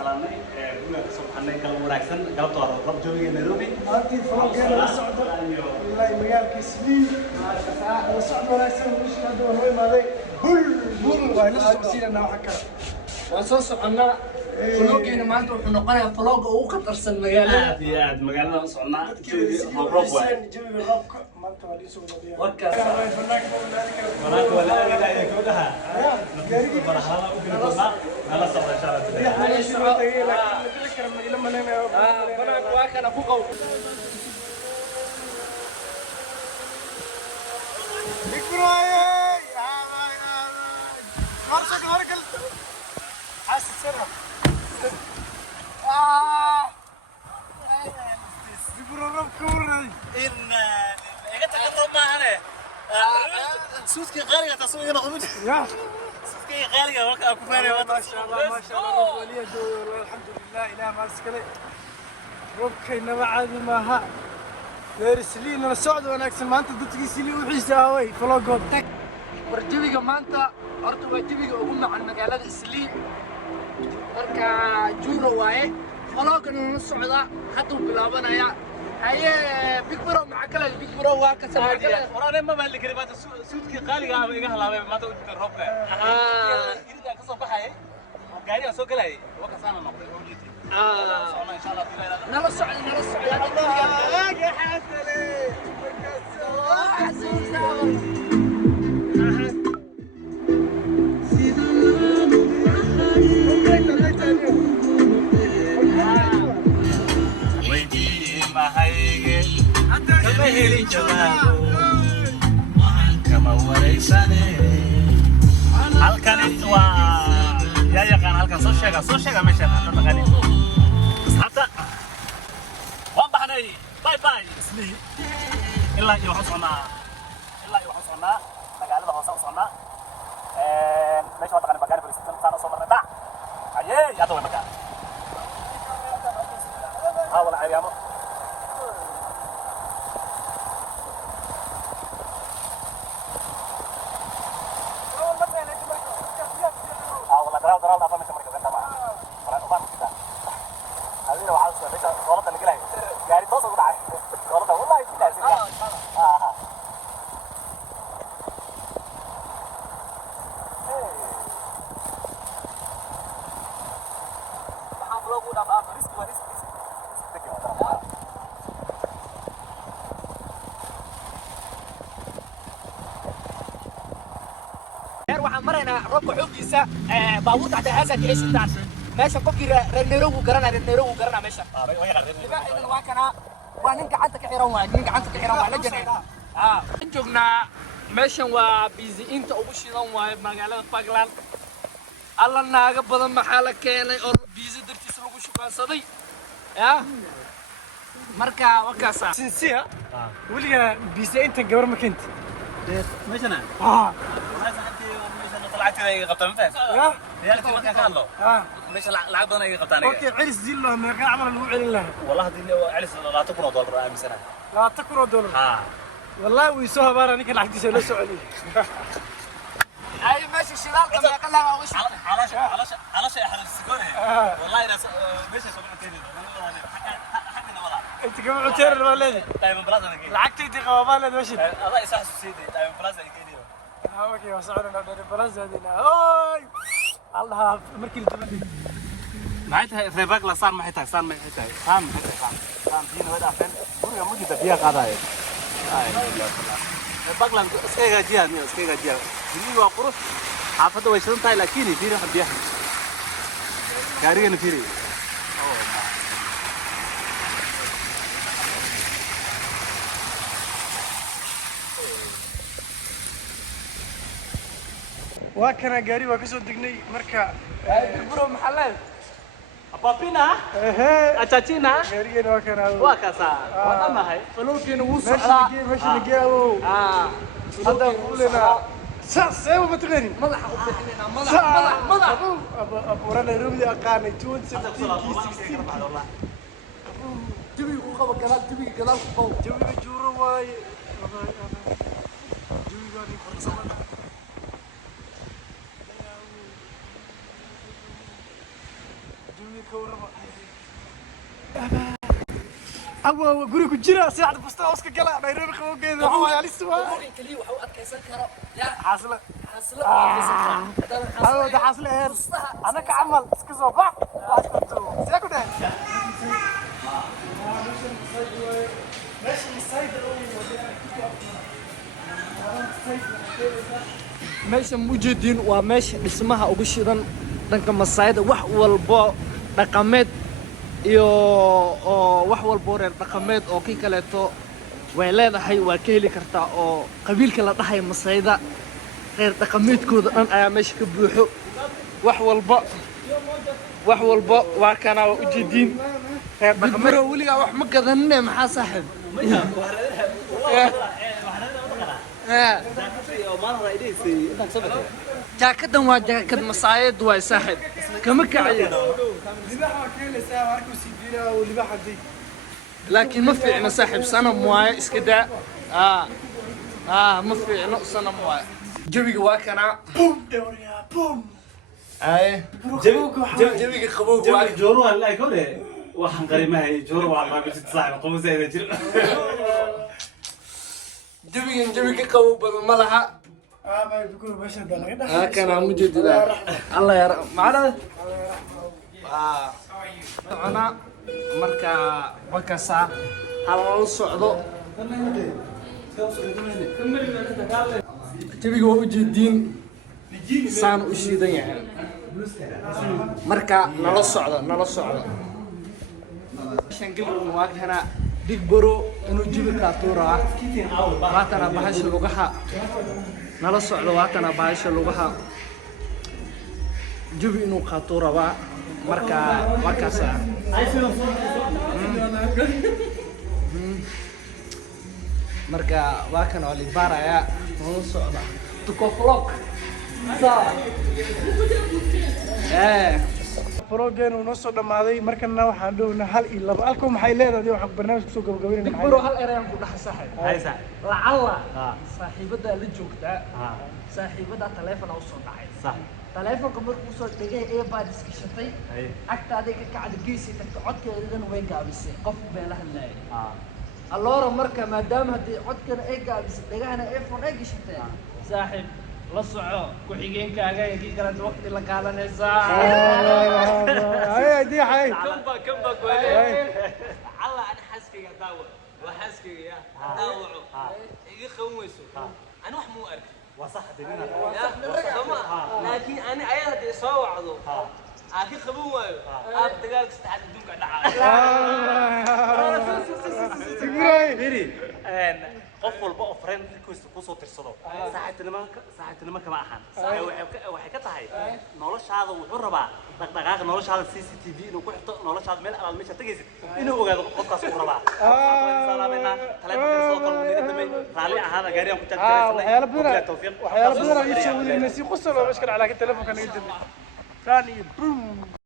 سلامي بقول سبحان الله قلب وراكسن قلبت ورا رب جوي نيروبي هاتي فوق لا صعد والله مجال كسلي ما شاء الله صعد وراكسن وش هذا هو ماذا بول ولا صعسين أنا وحكر وأساس عنا فلوجين ما أنتم حنقنا فلوج أو خطر سن مجال في عاد مجالنا صعنا جوي مبروك واي جوي الرب ما أنت ولي سوى ذي وكذا هناك ولا لا يكودها نفسي فرحانة وكنا على صبر إن شاء الله يعني شو لما نعمل بنا واكنا فوق سوسكي غالية تصوير نقمت سوسكي غالية وكا كفاري ما شاء الله ما شاء الله ولي والله الحمد لله إله ما سكلي ربك إنما عادي ما ها دارسلين أنا سعد وأنا أكسر ما أنت دتقي سلي وحيس هواي فلوجود تك warjabiga maanta horta waa jabiga ugu macaan magaalada Islii marka juuro waaye faloogan la socda hadda uu bilaabanaya haye big bro maca kale big bro waa ka sameeyay ورانا ما بالك كلمات سوسكي غالية أبغى إيجا هلا ما تقول لك الربع يريد أن تصبح هاي وقاعدين أسوق لهاي وكسانا نقول إن شاء الله nala socda يا حسني ويجي ما هيجي كما هيلي جوابه كما وريساني halkani waa yaa yaqaan halkan soo sheega meeshan hadda taqaani hadda waan baxnay bye bye Islii ilaa iyo waxaan socnaa magaalada hoose u socnaa meesha waa taqaani magaalo fariisan saan soo marnay dhac ayee yaa way makaa wala ayamo درال أفهم إيش مركز عندنا معه ولا أمان كذا هذه لو عاوز بيت غلط اللي قلها يعني توصل ولا عارف غلط والله كذا سيدي حافظوا ولا بقى ريسك وريسك waxaan maraynaa roobka xoogiisa baabuurta xataa haasaa kicisitaan meesha qofkii reer Nairobi garanaa meesha waa kana waa nin gacanta ka xiran waa la janay waxaan joognaa meeshan waa biisiinta ugu shidan waaye magaalada Parkland alla naaga badan maxaa la keenay oo biisi dartiisa lagu shukaansaday ya marka wakaasa سنسيها ولي بيزا أنت قبل ما كنت ماشنا طلعت كذا قبطان فاهم يا أخي ما كان له مش لعب بدنا يقبطان أوكي عرس دي الله ما كان عمل الوعي لله والله دي عرس لا تكون دولار أمس سنة لا تكرر دولار والله ويسوها بارا نيك الحق دي سوى سعودي أي ماشي شغال كم يقلها وش على شيء حرس سكوني والله ناس ماشي سبعة كذي حقنا والله أنت كم عتير الولد طيب بلازا نجي العكتي دي قوابان ماشي الله يسحب سيدي طيب بلازا نجي اوكي وصعنا نبدا بلازا دينا اوي الله مركي الدبل معيتها في باقلا صار معيتها صار دينا وين أفن برجع مجد فيها قضايا باقلا اسكيجا جيا ديني وقروش حافظة ويشون تاي لكني فيري حبيها كارينا فيري وكان جاري وكسو دقني مركا برو محلات بابينا أتاتينا جاري وكان وكاسا وانا هاي فلوكين وصل ماشي نجي هذا قولنا ساعة ما تغني ملح ملح أبو رانا رومي أقاني تون تبي وقبل كلام تبي كلام قوي جوي بجورو واي جوي قاني فرصة جوي أبو guri ku jira si aad busta iska gala Nairobi qabowgeeda waxa way halis waa kaliya waxa uu adkaysan karo yaa xasla xasla adkaysan karo ayo da xasla heer ana ka amal iska soo bax waad ku too si ku dhahay meesha mujeedin waa meesha dhismaha ugu shidan dhanka Masaayda wax walbo dhaqameed iyo wax walbo reer dhaqameed oo kii kaleeto way leedahay waa ka heli kartaa oo qabiilka la dhahay Masaayda reer dhaqameedkooda dhan ayaa meesha ka buuxo wax walba waa kana u jeedin reer dhaqameed waliga wax ma gadanne maxaa saaxib jaakadan waa jaakad Masaayid waa saaxib kama kaciyo laakiin ma fiicna saaxib sana mooy iska daa ma fiicno sana mooy jawiga waa kana boom dawriya boom ay jawiga qabowga waa جورو هلا كله waxaan qarimahay jooro waa qaabisad saaxiib qowsayda jir jawiga qabow badan ma laha kana mujeedida Allah ya macna ana marka bakasa hal socdo jawiga waa u jeedin saan u shiidan yahay marka nala socdo shangil waa kana big bro inuu jibi ka tuuraa waatana bahasha lugaha nala socdo waatana bahasha lugaha jibi inuu qaato rabaa marka wakasa marka waa kan oo libaraya nala socda tuko vlog بروجين ونص دمادي مركنا waxaan dhowna hal iyo laba alko maxay leedahay waxa barnaamij ku soo gabagabeynaa maxay baro hal erayaan ku dhax saxay haysa lacalla saaxiibada la joogta saaxiibada telefoon u soo dhacay sax telefoonka markuu soo dhigay ee baad iska shatay agtaada ka kacad geesi tagto codkeedan way gaabisay qof baa la hadlay alloora marka maadaama hadii codkana ay gaabisay dhagahana iPhone ay gashatay saaxiib la soco ku xigeenkaaga ee kala waqti la qaadanaysa ay di hay kamba goole alla aan xaskiga daawo wa xaskiga daawo iga qawmayso aan wax muu ark wa sax dadina laakiin aan ayada soo wacdo aaki qaban waayo aad dagaalka saddexaad adduunka dhacay qof walba oo friend request ku soo tirsado saaxiibtinimo kama ahan waxay ka tahay noloshaada wuxuu rabaa dhaqdhaqaaqa noloshaada CCTV inuu ku xirto noloshaada meel alaal meesha tagaysid inuu ogaado qofkaas uu rabaa salaamina telefoonka soo kala wada damay raali ahaada gaariyan ku tagtay waxyaalo badan ay soo wadeen si qosol oo iska laakiin telefoonka naga damay ثاني بوم